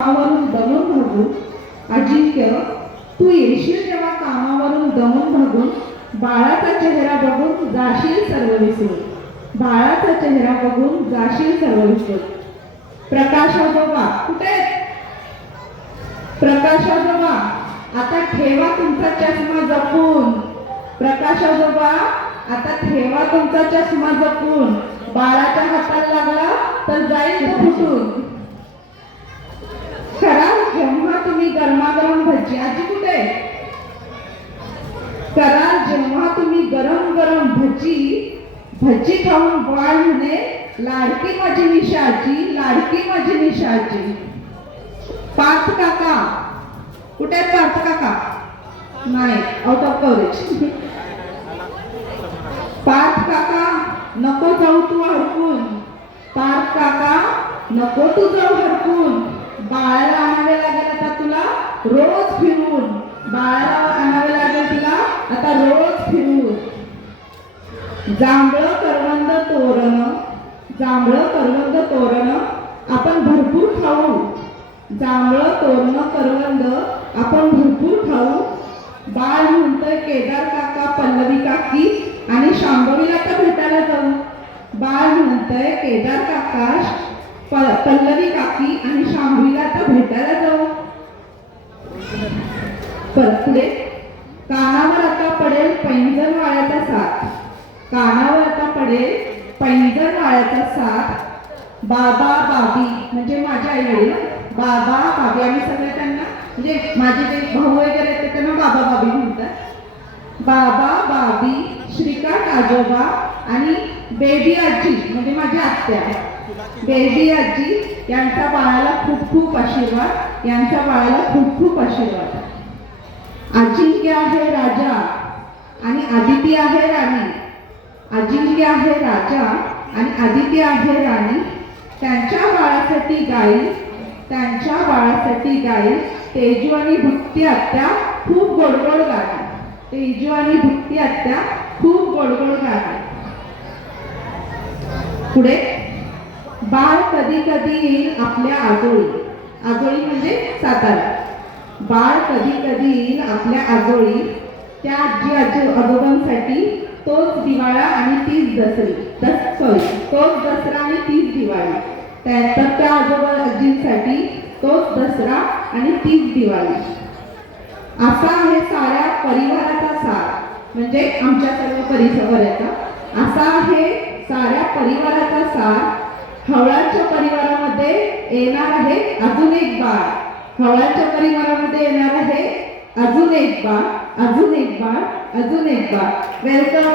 कामावरून दमून भागून अजिंक्य तू येशील जेव्हा कामावरून दमून भागून बाळाचा चेहरा बघून जाशील सर्व विसरून. बाळाचा चेहरा बघून जाशील सर्व विसरून. प्रकाशाजोबा कुठे प्रकाशा प्रकाशाजोबा आता ठेवा तुमचा चष्मा जपून. प्रकाशाजोबा आता ठेवा तुमचा चष्मा जपून. बाळाच्या हातात लागला तर जाईल तो फुटून करा जेव्हा गरम भजी. आजी कुठे करा जेव्हा तुम्ही गरम गरम भजी भजी खाऊन बाळ म्हणे लाडकी माझी निशाची लाडकी माझी निशाची पार्थ काका. कुठे आहेत पार्थ काका? नाही आउट ऑफ कव्हरेज पार्थ काका नको जाऊ तू हरकून. पार्थ काका नको तू जाऊ हरकून बाळाला आणावे लागेल आता तुला रोज फिरून बाळाला आणावे लागेल तिला? आता रोज फिरून जांभळं करवंद तोरण जांभळं करवंद तोरण आपण भरपूर खाऊ. जांभळं तोरण करवंद आपण भरपूर खाऊ. बाळ म्हणतोय केदार काका पल्लवी काकी आणि शांभवीला तर भेटायला जाऊ. बाळ म्हणतंय केदार काका पल्लवी काकी परत पुढे. कानावर आता पडेल पैंजण वाळ्याचा साथ कानावर आता पडेल पैंजण वाळ्याचा साथ बाबा बाबी म्हणजे माझ्या आई वडील बाबा बाबी आम्ही सगळे त्यांना म्हणजे माझे जे भाऊ वगैरे आहेत त्यांना बाबा बाबी म्हणतात. बाबा बाबी श्रीकांत आजोबा आणि बेबी आजी म्हणजे माझ्या आत्या. बेबी आजी यांच्या बाळाला खूप खूप आशीर्वाद. यांच्या बाळाला खूप खूप आशीर्वाद. अजिंक्य आहे राजा आणि आदिती आहे राणी. अजिंक्य आहे राजा आणि आदिती आहे राणी. त्यांच्या बाळासाठी गाईल त्यांच्या बाळासाठी गाईल तेजवानी आणि भक्ती आत्या खूप गोडगोड गाणार तेजवानी आणि भक्ती आत्या खूप गोडगोड गाणार पुढे. बाळ कधी कधी येईल आपल्या आजोळी आजोळी म्हणजे सातारा. बाळ कधी कधी येईल आपल्या आजोळी त्या आजी आजी आजोबांसाठी तोच दिवाळा आणि तीच दसरी. दस सॉरी तोच दसरा आणि तीच दिवाळी. त्या- तर त्या आजोबा आजींसाठी तोच दसरा आणि तीच दिवाळी. असा आहे साऱ्या परिवाराचा सार. म्हणजे आमच्या सर्व परिसराचा. असा आहे साऱ्या परिवाराचा सार. हवळाच्या परिवारामध्ये येणार आहे अजून एक बाळ. फळांच्या परिवारामध्ये येणार आहे. अजून एक बाळ अजून एक बाळ अजून एक बाळ. वेलकम